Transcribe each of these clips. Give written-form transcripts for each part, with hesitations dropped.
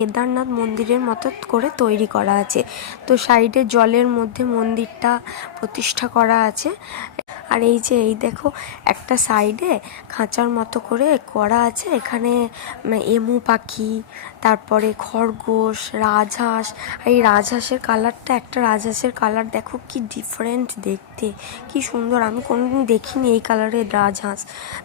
কেদারনাথ মন্দিরের মতো করে তৈরি করা আছে। তো সাইডে জলের মধ্যে মন্দিরটা প্রতিষ্ঠা করা আছে। আর এই যে এই দেখো একটা সাইডে খাঁচার মতো করে করা আছে, এখানে এমু পাখি, তারপরে খরগোশ, রাজহাঁস। আর এই রাজহাঁসের কালারটা, একটা রাজহাঁসের কালার দেখো কি ডিফারেন্ট দেখতে, কি সুন্দর, আমি কোনোদিন দেখিনি এই কালারের রাজহাঁস।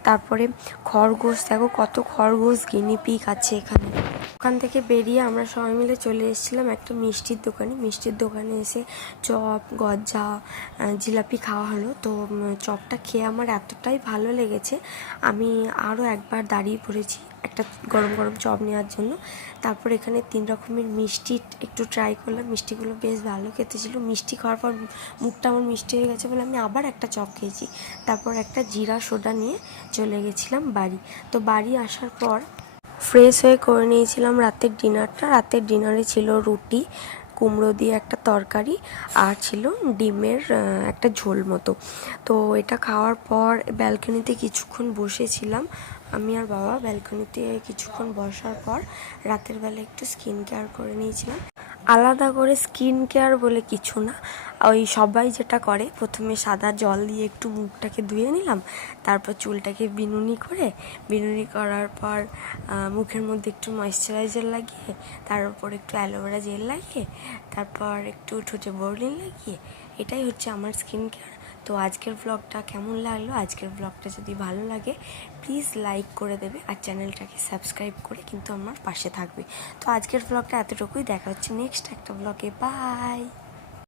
তারপরে খরগোশ দেখো, কত খরগোশ, গিনিপিগ আছে এখানে। ওখান থেকে বেরিয়ে আমরা সবাই মিলে চলে এসেছিলাম একটা মিষ্টির দোকানে। মিষ্টির দোকানে এসে চপ, গজা, জিলাপি খাওয়া হলো। তো চপটা খেয়ে আমার এতটাই ভালো লেগেছে, আমি আরও একবার দাঁড়িয়ে পড়েছি একটা গরম গরম চপ নেওয়ার জন্য। তারপর এখানে 3 রকমের মিষ্টি একটু ট্রাই করলাম, মিষ্টিগুলো বেশ ভালো খেতে ছিল। মিষ্টি খাওয়ার পর মুখটা আমার মিষ্টি হয়ে গেছে বলে আমি আবার একটা চপ খেয়েছি। তারপর একটা জিরা সোডা নিয়ে চলে গেছিলাম বাড়ি। তো বাড়ি আসার পর ফ্রেশ হয়ে করে নিয়েছিলাম রাতের ডিনারটা। রাতের ডিনারে ছিল রুটি, কুমড়ো দিয়ে একটা তরকারি, আর ছিল ডিমের একটা ঝোল মতো। তো এটা খাওয়ার পর ব্যালকনিতে কিছুক্ষণ বসেছিলাম আমি আর বাবা। ব্যালকনিতে কিছুক্ষণ বসার পর রাতের বেলা একটু স্কিন কেয়ার করে নিয়েছিলাম। আলাদা করে স্কিন কেয়ার বলে কিছু না, ওই সবাই যেটা করে, প্রথমে সাদা জল দিয়ে একটু মুখটাকে ধুয়ে নিলাম, তারপর চুলটাকে বিনুনি করার পর মুখের মধ্যে একটু ময়েশ্চারাইজার লাগিয়ে, তার উপর একটু অ্যালোভেরা জেল লাগিয়ে, তারপর একটু ঠোঁটে বোরলিন লাগিয়ে, এটাই হচ্ছে আমার স্কিন কেয়ার। তো আজকের ব্লগটা কেমন লাগলো? আজকের ব্লগটা যদি ভালো লাগে প্লিজ লাইক করে দেবে, আর চ্যানেলটাকে সাবস্ক্রাইব করে কিন্তু আমার পাশে থাকবে। তো আজকের ব্লগটা এতটুকুই, দেখা হচ্ছে নেক্সট একটা ব্লগে। বাই।